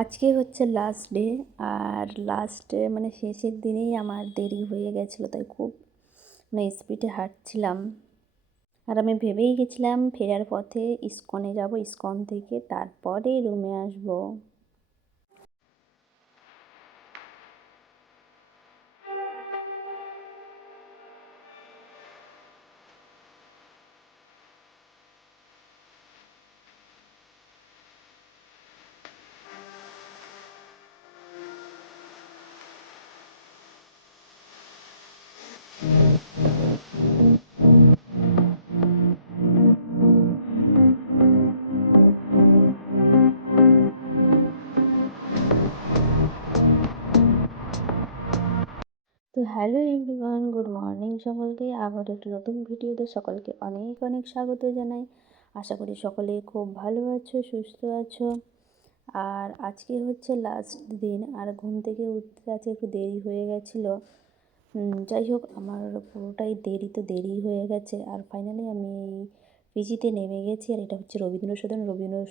আজকে হচ্ছে last day. আর লাস্টে মানে শেষের দিনেই আমার দেরি হয়ে গেছিলো, তাই খুব স্পিডে হাঁটছিলাম। আর আমি ভেবেই গেছিলাম ফেরার পথে ইস্কনে যাব, ইস্কন থেকে তারপরে রুমে আসবো। তো হ্যালো এভরিওয়ান, গুড মর্নিং সকলকে। আবার একটি নতুন ভিডিওতে সকলকে অনেক অনেক স্বাগত জানাই। আশা করি সকলে খুব ভালো আছো, সুস্থ আছো। আর আজকে হচ্ছে লাস্ট দিন, আর ঘুম থেকে উঠতে আজকে একটু দেরি হয়ে গেছিলো। যাই হোক, আমার পুরোটাই দেরি হয়ে গেছে। আর ফাইনালি আমি পিজিতে নেমে গেছি। আর এটা হচ্ছে রবীন্দ্র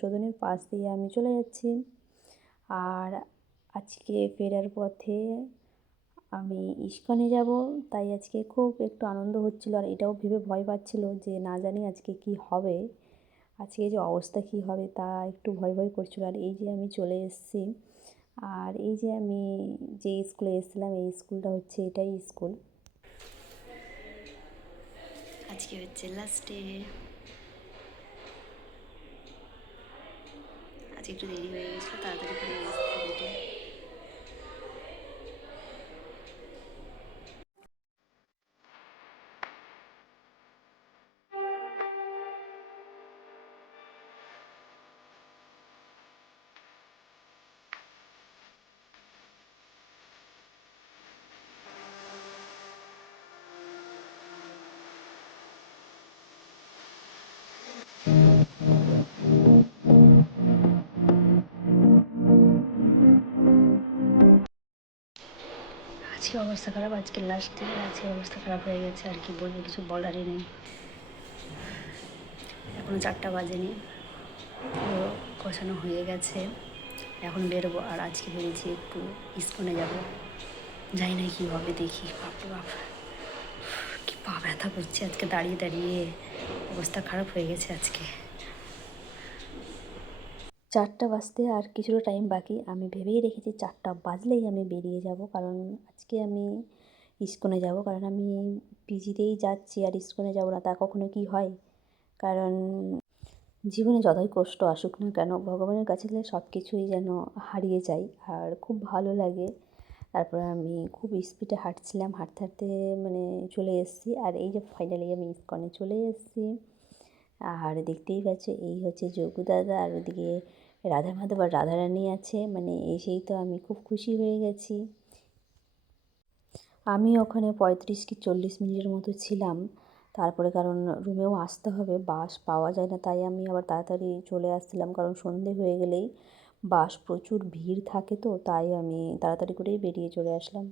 সদনের পাশ দিয়ে আমি চলে যাচ্ছি। আর আজকে ফেরার পথে আমি ইস্কনে যাব, তাই আজকে খুব একটু আনন্দ হচ্ছিলো। আর এটাও ভেবে ভয় পাচ্ছিলো যে না জানি আজকে কি হবে, আজকে যে অবস্থা কি হবে তা একটু ভয় ভয় করছিলো। আর এই যে আমি চলে এসেছি, আর এই যে আমি যে স্কুলে এসেছিলাম এই স্কুলটা হচ্ছে এটাই স্কুল। আজকে হচ্ছে লাস্ট ডে। আজকে একটু দেরি হয়ে গেছিলো, তাড়াতাড়ি করে এসেছি। আজকে অবস্থা খারাপ, আজকে লাস্ট ডে, আজকে অবস্থা খারাপ হয়ে গেছে। আর কি বলবো, কিছু বলারই নেই। এখনও 4টা বাজেনি, পুরো গোছানো হয়ে গেছে। এখন বেরোবো। আর আজকে ভেবেছি একটু ইস্কনে যাব, যাই না কি হবে দেখি। বাপরে বাপ, কি পা ব্যথা করছে আজকে দাঁড়িয়ে দাঁড়িয়ে, অবস্থা খারাপ হয়ে গেছে আজকে। 4টা বাজতে আর কিছুটা টাইম বাকি। আমি ভেবেই রেখেছি 4টা বাজলেই আমি বেরিয়ে যাব, কারণ আজকে আমি ইস্কনে যাব। কারণ আমি পিজিতেই যাচ্ছি আর ইস্কনে যাব না, তা কখনো কি হয়? কারণ জীবনে যতই কষ্ট আসুক না কেন, ভগবানের কাছে গেলে সব কিছুই যেন হারিয়ে যায় আর খুব ভালো লাগে। তারপরে আমি খুব স্পিডে হাঁটছিলাম, হাঁটতে হাঁটতে চলে এসেছি। আর এই যে ফাইনালি আমি ইস্কনে চলে এসেছি। আর দেখতেই পাচ্ছ এই হচ্ছে যোগু দাদা, আর ওদিকে রাধা মাধব আর রাধারানী আছে। এসেই তো আমি খুব খুশি হয়ে গেছি। আমি ওখানে 35 কি 40 মিনিটের মতো ছিলাম। তারপরে কারণ রুমেও আসতে হবে, বাস পাওয়া যায় না, তাই আমি আবার তাড়াতাড়ি চলে আসছিলাম। কারণ সন্ধে হয়ে গেলেই বাস প্রচুর ভিড় থাকে, তো তাই আমি তাড়াতাড়ি করেই বেরিয়ে চলে আসলাম।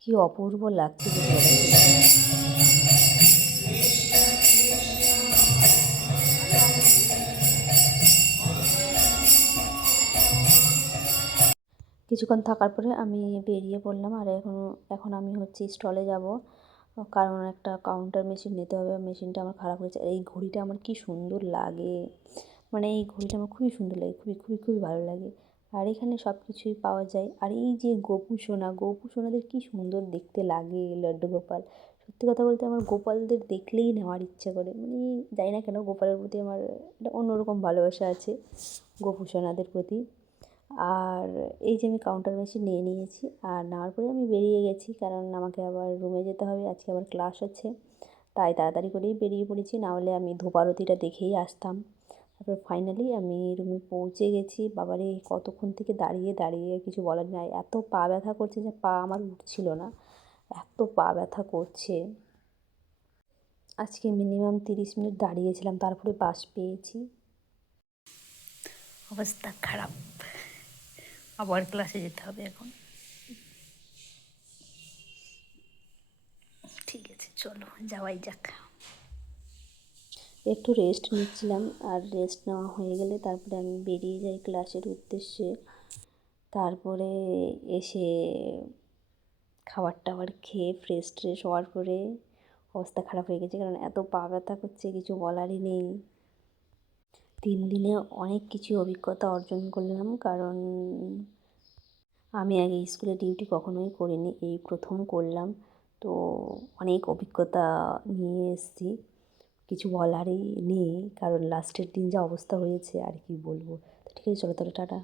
কি অপূর্ব লাগছে কিছুক্ষণ থাকার পরে আমি বেরিয়ে পড়লাম। আর এখন আমি হচ্ছে স্টলে যাব, কারণ একটা কাউন্টার মেশিন নিতে হবে। মেশিনটা আমার খারাপ হয়েছে। আর এই ঘড়িটা আমার কি সুন্দর লাগে, এই ঘড়িটা আমার খুবই সুন্দর লাগে, খুবই খুবই খুবই ভালো লাগে। আর এখানে সব কিছুই পাওয়া যায়। আর এই যে গোপু সোনাদের কি সুন্দর দেখতে লাগে, লাড্ডু গোপাল। সত্যি কথা বলতে আমার গোপালদের দেখলেই নেওয়ার ইচ্ছে করে। জানি না কেন গোপালের প্রতি আমার একটা অন্যরকম ভালোবাসা আছে, গোপু সোনাদের প্রতি। আর এই যে আমি কাউন্টার মেশিন নিয়ে নিয়েছি, আর নেওয়ার পরে আমি বেরিয়ে গেছি, কারণ আমাকে আবার রুমে যেতে হবে, আজকে আবার ক্লাস আছে। তাই তাড়াতাড়ি করেই বেরিয়ে পড়েছি, নাহলে আমি ধূপারতিটা দেখেই আসতাম। তারপর ফাইনালি আমি রুমে পৌঁছে গেছি। বাবারে, কতক্ষণ থেকে দাঁড়িয়ে দাঁড়িয়ে কিছু বলার নাই, এত পা ব্যথা করছে যে পা আমার উঠছিল না, এত পা ব্যথা করছে। আজকে মিনিমাম 30 মিনিট দাঁড়িয়েছিলাম, তারপরে বাস পেয়েছি। অবস্থা খারাপ, আবার ক্লাসে যেতে হবে এখন। ঠিক আছে, চলো যাওয়াই যাক। একটু রেস্ট নিচ্ছিলাম, আর রেস্ট নেওয়া হয়ে গেলে তারপরে আমি বেরিয়ে যাই ক্লাসের উদ্দেশ্যে। তারপরে এসে খাবার টাবার খেয়ে ফ্রেশ ট্রেশ হওয়ার পরে অবস্থা খারাপ হয়ে গেছে, কারণ এত পা ব্যথা করছে কিছু বলারই নেই। 3 দিনে অনেক কিছু অভিজ্ঞতা অর্জন করলাম, কারণ আমি আগে স্কুলে ডিউটি কখনোই করিনি, এই প্রথম করলাম। তো অনেক অভিজ্ঞতা নিয়ে এসেছি, কিছু বলারই নেই, কারণ লাস্টের দিন যা অবস্থা হয়েছে আর কি বলবো। তো ঠিক আছে, চলো তাহলে টাটা।